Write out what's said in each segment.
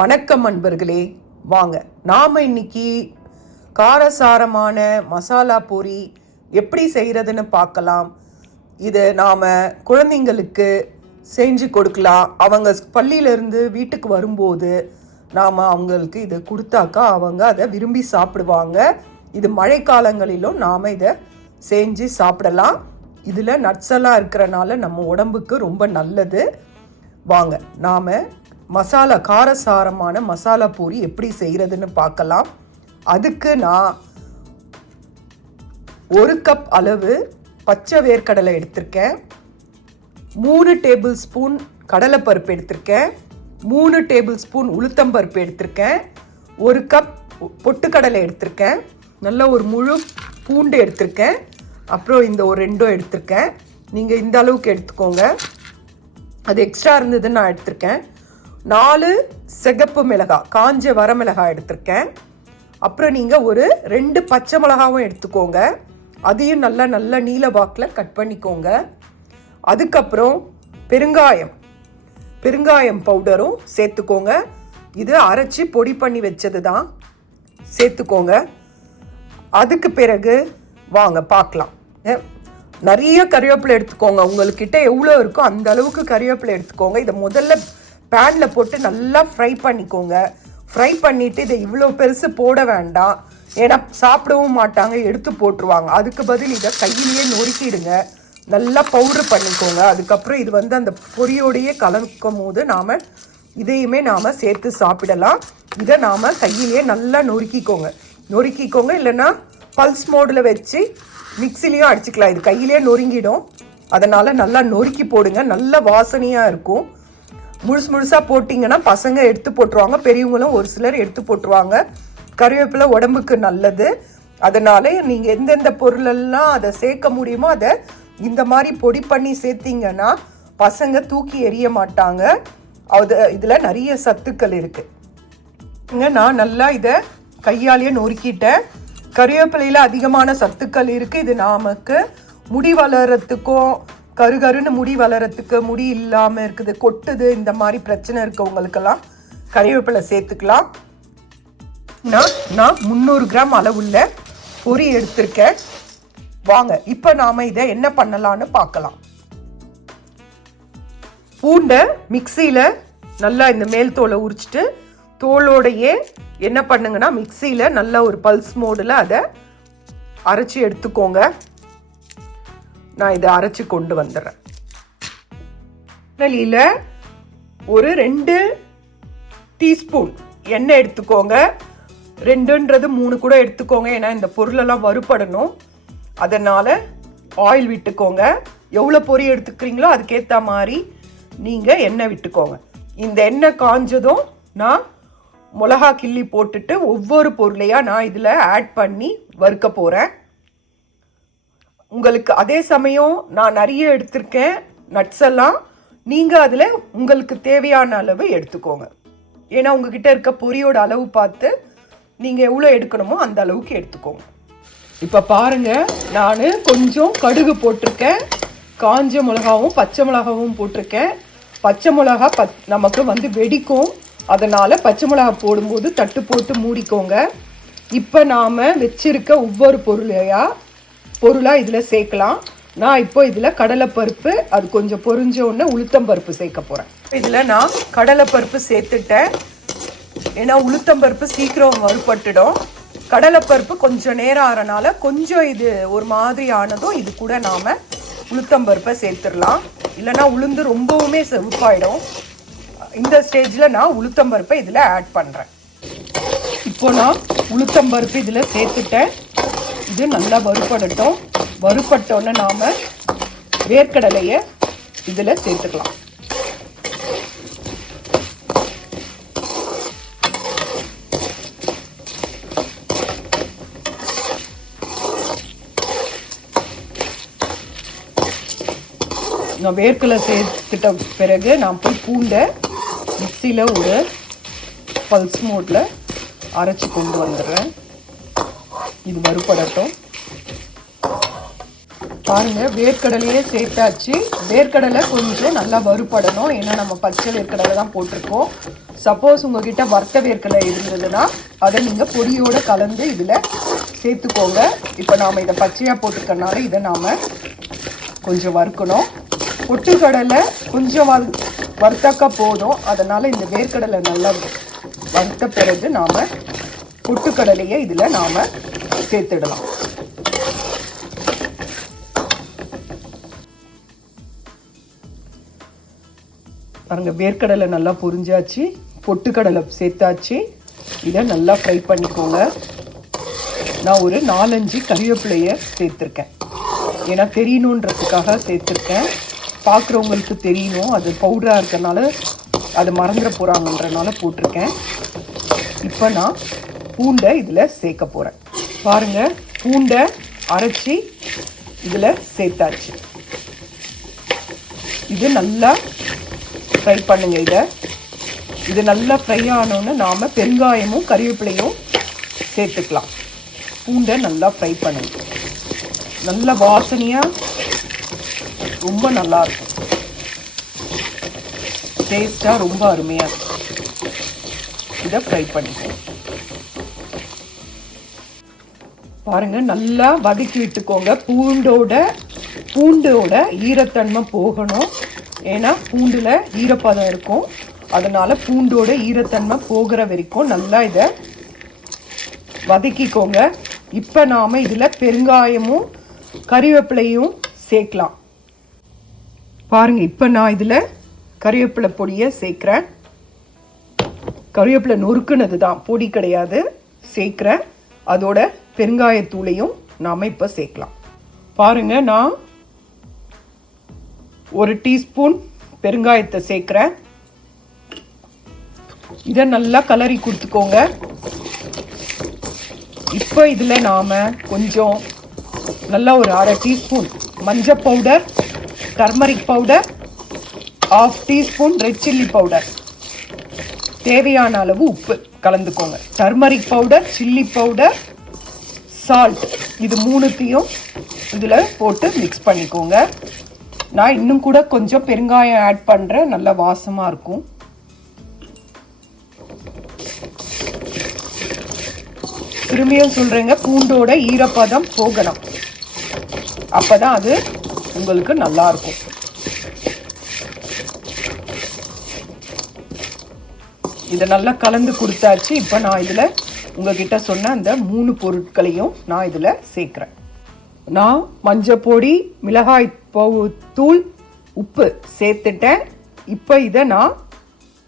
வணக்கம் அன்பர்களே, வாங்க நாம இன்னைக்கு காரசாரமான மசாலா பூரி எப்படி செய்கிறதுன்னு பார்க்கலாம். இதை நாம் குழந்தைங்களுக்கு செஞ்சு கொடுக்கலாம். அவங்க பள்ளியிலேருந்து வீட்டுக்கு வரும்போது நாம் அவங்களுக்கு இதை கொடுத்தாக்கா அவங்க அதை விரும்பி சாப்பிடுவாங்க. இது மழைக்காலங்களிலும் நாம் இதை செஞ்சு சாப்பிடலாம். இதில் நட்ஸ் எல்லாம் இருக்கிறனால நம்ம உடம்புக்கு ரொம்ப நல்லது. வாங்க நாம் காரசாரமான மசாலா பூரி எப்படி செய்கிறதுன்னு பார்க்கலாம். அதுக்கு நான் 1 கப் அளவு பச்சை வேர்க்கடலை எடுத்திருக்கேன், 3 டேபிள் ஸ்பூன் கடலைப்பருப்பு எடுத்திருக்கேன், 3 டேபிள் ஸ்பூன் உளுத்தம்பருப்பு எடுத்திருக்கேன், 1 கப் பொட்டுக்கடலை எடுத்திருக்கேன், நல்ல ஒரு முழு பூண்டு எடுத்திருக்கேன், அப்புறம் இந்த ஒரு 2 எடுத்திருக்கேன். நீங்கள் இந்த அளவுக்கு எடுத்துக்கோங்க. அது எக்ஸ்ட்ரா இருந்ததுன்னு நான் எடுத்திருக்கேன். 4 சிகப்பு மிளகாய், காஞ்ச வரமிளகாய் எடுத்திருக்கேன். அப்புறம் நீங்கள் ஒரு 2 பச்சை மிளகாவும் எடுத்துக்கோங்க. அதையும் நல்ல நீல வாக்கில் கட் பண்ணிக்கோங்க. அதுக்கப்புறம் பெருங்காயம் பவுடரும் சேர்த்துக்கோங்க. இது அரைச்சி பொடி பண்ணி வச்சது தான், சேர்த்துக்கோங்க. அதுக்கு பிறகு வாங்க பார்க்கலாம். நிறைய கறிவேப்பிலை எடுத்துக்கோங்க. உங்கள்கிட்ட எவ்வளோ இருக்கோ அந்த அளவுக்கு கறிவேப்பிலை எடுத்துக்கோங்க. இதை முதல்ல பேனில் போட்டு நல்லா ஃப்ரை பண்ணிக்கோங்க. ஃப்ரை பண்ணிவிட்டு இதை இவ்வளோ பெருசு போட வேண்டாம், ஏன்னா சாப்பிடவும் மாட்டாங்க, எடுத்து போட்டுருவாங்க. அதுக்கு பதில் இதை கையிலேயே நொறுக்கிடுங்க, நல்லா பவுட்ரு பண்ணிக்கோங்க. அதுக்கப்புறம் இது அந்த பொரியோடையே கலக்கும் போது இதையுமே நாம் சேர்த்து சாப்பிடலாம். இதை நாம் கையிலேயே நல்லா நொறுக்கிக்கோங்க. இல்லைன்னா பல்ஸ் மோடில் வச்சு மிக்சிலையும் அடிச்சுக்கலாம். இது கையிலே நொறுங்கிடும், அதனால் நல்லா நொறுக்கி போடுங்க. நல்ல வாசனையாக இருக்கும். முழுசாக போட்டிங்கன்னா பசங்க எடுத்து போட்டுருவாங்க, பெரியவங்களும் ஒரு சிலர் எடுத்து போட்டுருவாங்க. கறிவேப்பிலை உடம்புக்கு நல்லது. அதனால் நீங்கள் எந்தெந்த பொருளெல்லாம் அதை சேர்க்க முடியுமோ அதை இந்த மாதிரி பொடி பண்ணி சேர்த்திங்கன்னா பசங்க தூக்கி எறிய மாட்டாங்க. இதில் நிறைய சத்துக்கள் இருக்குது. நான் நல்லா இதை கையாலேயே நொறுக்கிட்டேன். கறிவேப்பிலையில் அதிகமான சத்துக்கள் இருக்குது. இது நமக்கு முடி வளர்கிறதுக்கும், கருன்னு முடி வளர்கிறதுக்கு, முடி இல்லாமல் இருக்குது, கொட்டுது, இந்த மாதிரி பிரச்சனை இருக்கவங்களுக்கெல்லாம் கறிவேப்பிலை சேர்த்துக்கலாம். நான் 300 கிராம் அளவுள்ள பொரி எடுத்திருக்கேன். வாங்க இப்போ நாம் இதை என்ன பண்ணலான்னு பார்க்கலாம். பூண்டை மிக்சியில் நல்லா இந்த மேல் தோலை உரிச்சிட்டு தோலோடையே என்ன பண்ணுங்கன்னா மிக்சியில் நல்லா ஒரு பல்ஸ் மோடில் அதை அரைச்சி எடுத்துக்கோங்க. நான் இதை அரைச்சி கொண்டு வந்துடுறேன். இதில் ஒரு 2 டீஸ்பூன் எண்ணெய் எடுத்துக்கோங்க. 2ன்றது 3 கூட எடுத்துக்கோங்க, ஏன்னா இந்த பொருளெல்லாம் வறுபடணும். அதனால் ஆயில் விட்டுக்கோங்க. எவ்வளோ பொரி எடுத்துக்கிறீங்களோ அதுக்கேற்ற மாதிரி நீங்கள் எண்ணெய் விட்டுக்கோங்க. இந்த எண்ணெய் காஞ்சதும் நான் மிளகா கிள்ளி போட்டுட்டு ஒவ்வொரு பொருளையாக நான் இதில் ஆட் பண்ணி வறுக்க போகிறேன். உங்களுக்கு அதே சமயம் நான் நிறைய எடுத்திருக்கேன் நட்ஸ் எல்லாம், நீங்கள் அதில் உங்களுக்கு தேவையான அளவு எடுத்துக்கோங்க. ஏன்னா உங்ககிட்ட இருக்க பொரியோட அளவு பார்த்து நீங்கள் எவ்வளோ எடுக்கணுமோ அந்த அளவுக்கு எடுத்துக்கோங்க. இப்போ பாருங்கள், நான் கொஞ்சம் கடுகு போட்டிருக்கேன், காஞ்ச மிளகாவும் பச்சை மிளகாவும் போட்டிருக்கேன். பச்சை மிளகா நமக்கு வெடிக்கும், அதனால் பச்சை மிளகா போடும்போது தட்டு போட்டு மூடிக்கோங்க. இப்போ நாம் வச்சிருக்க ஒவ்வொரு பொருளாக இதில் சேர்க்கலாம். நான் இப்போ இதில் கடலைப்பருப்பு, அது கொஞ்சம் பொரிஞ்ச உடனே உளுத்தம்பருப்பு சேர்க்க போகிறேன். இதில் நான் கடலைப்பருப்பு சேர்த்துட்டேன், ஏன்னா உளுத்தம்பருப்பு சீக்கிரம் வறுபட்டுடும். கடலைப்பருப்பு கொஞ்சம் நேரம் ஆறனால கொஞ்சம் இது ஒரு மாதிரி ஆனதும் இது கூட நாம் உளுத்தம்பருப்பை சேர்த்துடலாம், இல்லைனா உளுந்து ரொம்பவுமே செவப்பாயிடும். இந்த ஸ்டேஜில் நான் உளுத்தம்பருப்பை இதில் ஆட் பண்ணுறேன். இப்போ நான் உளுத்தம்பருப்பு இதில் சேர்த்துட்டேன். இது நல்லா வறுபடட்டும். வறுபட்டோன்னு நாம் வேர்க்கடலையை இதில் சேர்த்துக்கலாம். நான் வேர்க்கடலை சேர்த்துட்ட பிறகு நான் போய் பூண்டை மிக்சியில் ஒரு பல்ஸ் மோடில் அரைச்சி கொண்டு வந்துடுறேன். இது வறுபடட்டும். பாருங்க, வேர்க்கடலையே சேர்த்தாச்சு. வேர்க்கடலை கொஞ்சம் நல்லா வறுபடணும், ஏன்னா நம்ம பச்சை வேர்க்கடலை தான் போட்டிருக்கோம். சப்போஸ் உங்ககிட்ட வறுத்த வேர்க்கடலை இருந்ததுன்னா அதை நீங்கள் பொடியோடு கலந்து இதில் சேர்த்துக்கோங்க. இப்போ நாம் இதை பச்சையாக போட்டிருக்கனால இதை நாம் கொஞ்சம் வறுக்கணும். பொட்டுக்கடலை கொஞ்சம் வறுத்தாக்கா போதும். அதனால் இந்த வேர்க்கடலை நல்லா வறுத்த பிறகு நாம் பொட்டுக்கடலையை இதில் நாம் சேர்த்துடலாம். பாருங்க, வேர்க்கடலை நல்லா பொரிஞ்சாச்சு, பொட்டுக்கடலை சேர்த்தாச்சு. இதை நல்லா ஃப்ரை பண்ணிக்கோங்க. நான் ஒரு 4-5 கறிவேப்பிலையை சேர்த்துருக்கேன், ஏன்னா தெரியணுன்றதுக்காக சேர்த்துருக்கேன். பார்க்குறவங்களுக்கு தெரியணும், அது பவுடராக இருக்கனால அது மறந்துட போகிறாங்கன்றனால போட்டிருக்கேன். இப்போ நான் பூண்டை இதில் சேர்க்க போகிறேன். பாருங்கள், பூண்டை அரைச்சி இதில் சேர்த்தாச்சு. இது நல்லா ஃப்ரை பண்ணுங்க. இது நல்லா ஃப்ரை ஆனோன்னு நாம் பெருங்காயமும் கறிவேப்பிலையும் சேர்த்துக்கலாம். பூண்டை நல்லா ஃப்ரை பண்ணுங்க. நல்ல வாசனையாக ரொம்ப நல்லாயிருக்கும், டேஸ்ட்டாக ரொம்ப அருமையாக இருக்கும். இதை ஃப்ரை பண்ணிக்கோங்க. பாருங்கள், நல்லா வதக்கி விட்டுக்கோங்க. பூண்டோட ஈரத்தன்மை போகணும், ஏன்னா பூண்டில் ஈரப்பதம் இருக்கும். அதனால் பூண்டோட ஈரத்தன்மை போகிற வரைக்கும் நல்லா இதை வதக்கிக்கோங்க. இப்போ நாம் இதில் பெருங்காயமும் கறிவேப்பிலையும் சேர்க்கலாம். பாருங்கள், இப்போ நான் இதில் கறிவேப்பிலை பொடியை சேர்க்குறேன். கறிவேப்பிலை நொறுக்குனது தான், பொடி கிடையாது, சேர்க்குறேன். அதோட பெருங்காயத்தூளையும் நாம் இப்போ சேர்க்கலாம். பாருங்கள், நான் 1 டீஸ்பூன் பெருங்காயத்தை சேர்க்குறேன். இதை நல்லா கலரி கொடுத்துக்கோங்க. இப்போ இதில் நாம் கொஞ்சம் நல்லா ஒரு 1/2 டீஸ்பூன் மஞ்சள் powder, turmeric powder, 1/2 teaspoon red chilli powder, தேவையான அளவு உப்பு கலந்துக்கோங்க. Turmeric powder, chilli powder, salt, இது 3த்தையும் இதில் போட்டு மிக்ஸ் பண்ணிக்கோங்க. நான் இன்னும் கூட கொஞ்சம் பெருங்காயம் ஆட் பண்ணுறேன், நல்ல வாசமாக இருக்கும். திரும்பியும் சொல்கிறேங்க, பூண்டோட ஈரப்பதம் போகணும், அப்போ தான் அது உங்களுக்கு நல்லாயிருக்கும். இதை நல்லா கலந்து கொடுத்தாச்சு. இப்போ நான் இதில் உங்ககிட்ட சொன்ன அந்த 3 பொருட்களையும் நான் இதில் சேர்க்குறேன். நான் மஞ்சள் பொடி, மிளகாய் தூள், உப்பு சேர்த்துட்டேன். இப்போ இதை நான்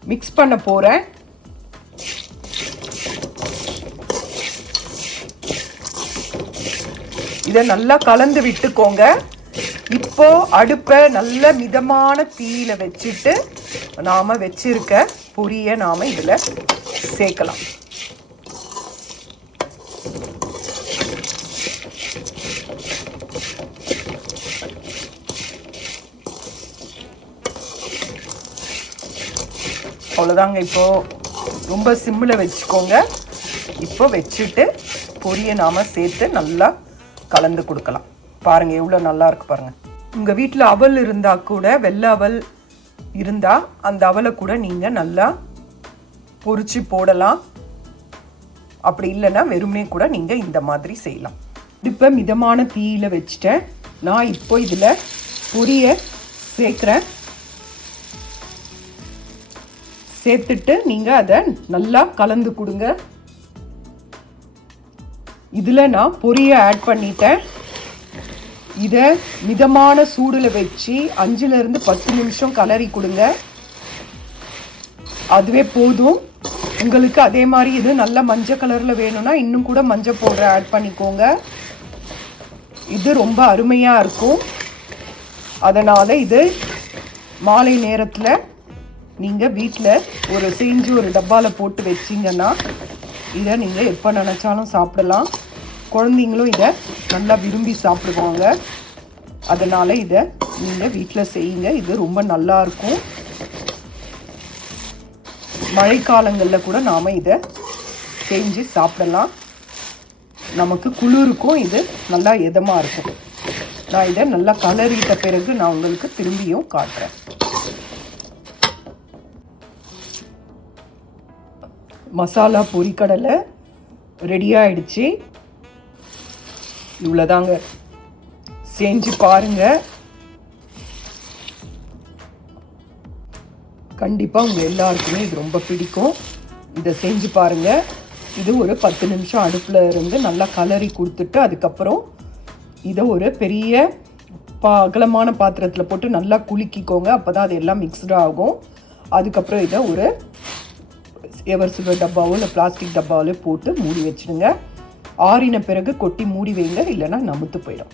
மிக்ஸ் பண்ண போகிறேன். இதை நல்லா கலந்து விட்டுக்கோங்க. இப்போ அடுப்பை நல்ல மிதமான தீயில வச்சுட்டு நாம வச்சிருக்க பொரியை நாம இதில் சேர்க்கலாம். அவ்வளோதாங்க. இப்போ ரொம்ப சிம்மில் வச்சுக்கோங்க. இப்போ வச்சுட்டு பொரியை நாம் சேர்த்து நல்லா கலந்து கொடுக்கலாம். பாருங்கள், எவ்வளோ நல்லா இருக்கு பாருங்கள். உங்கள் வீட்டில் அவல் இருந்தால் கூட, வெள்ளை அவல் இருந்தால் அந்த அவலை கூட நீங்கள் நல்லா பொரிச்சு போடலாம். அப்படி இல்லைன்னா வெறுமனே கூட நீங்கள் இந்த மாதிரி செய்யலாம். இப்போ மிதமான தீயில வச்சுட்டேன். நான் இப்போ இதில் பொரியை சேர்க்குறேன். சேர்த்துட்டு நீங்கள் அதை நல்லா கலந்து கொடுங்க. இதில் நான் பொரியை ஆட் பண்ணிட்டேன். இதை மிதமான சூடில் வச்சு 5லிருந்து 10 நிமிஷம் கலரி கொடுங்க. அதுவே போதும் உங்களுக்கு. அதே மாதிரி இது நல்ல மஞ்சள் கலரில் வேணும்னா இன்னும் கூட மஞ்சள் பவுடர் ஆட் பண்ணிக்கோங்க. இது ரொம்ப அருமையாக இருக்கும். அதனால் இது மாலை நேரத்தில் நீங்கள் வீட்டில் செஞ்சு ஒரு டப்பாவில் போட்டு வச்சிங்கன்னா இதை நீங்கள் எப்போ நினச்சாலும் சாப்பிடலாம். குழந்தைங்களும் இதை நல்லா விரும்பி சாப்பிடுவாங்க. அதனால் இதை நீங்கள் வீட்டில் செய்யுங்க. இது ரொம்ப நல்லாயிருக்கும். மழைக்காலங்களில் கூட நாம் இதை செஞ்சு சாப்பிடலாம். நமக்கு குளிருக்கும் இது நல்லா இதமாக இருக்கும். நான் இதை நல்லா கலரிட்ட பிறகு நான் உங்களுக்கு திரும்பியும் காட்டுறேன். மசாலா பொரிக்கடலை ரெடி ஆயிடுச்சு. இவ்வளோதாங்க. செஞ்சு பாருங்க. கண்டிப்பாக உங்கள் எல்லாருக்குமே இது ரொம்ப பிடிக்கும். இதை செஞ்சு பாருங்க. இது ஒரு 10 நிமிஷம் அடுப்பில் இருந்து நல்லா கலரி கொடுத்துட்டு அதுக்கப்புறம் இதை ஒரு பெரிய அகலமான பாத்திரத்தில் போட்டு நல்லா குலுக்கிக்கோங்க. அப்போ தான் அது எல்லாம் மிக்ஸ்டு ஆகும். அதுக்கப்புறம் இதை ஒரு எவர் சில்வர் டப்பாவோ இல்லை பிளாஸ்டிக் டப்பாவிலே போட்டு மூடி வச்சுடுங்க. ஆறின பிறகு கொட்டி மூடி வைங்க, இல்லைன்னா நமுத்து போயிடும்.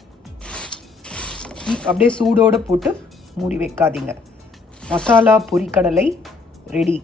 அப்படியே சூடோடு போட்டு மூடி வைக்காதீங்க. மசாலா பொரிக்கடலை ரெடி.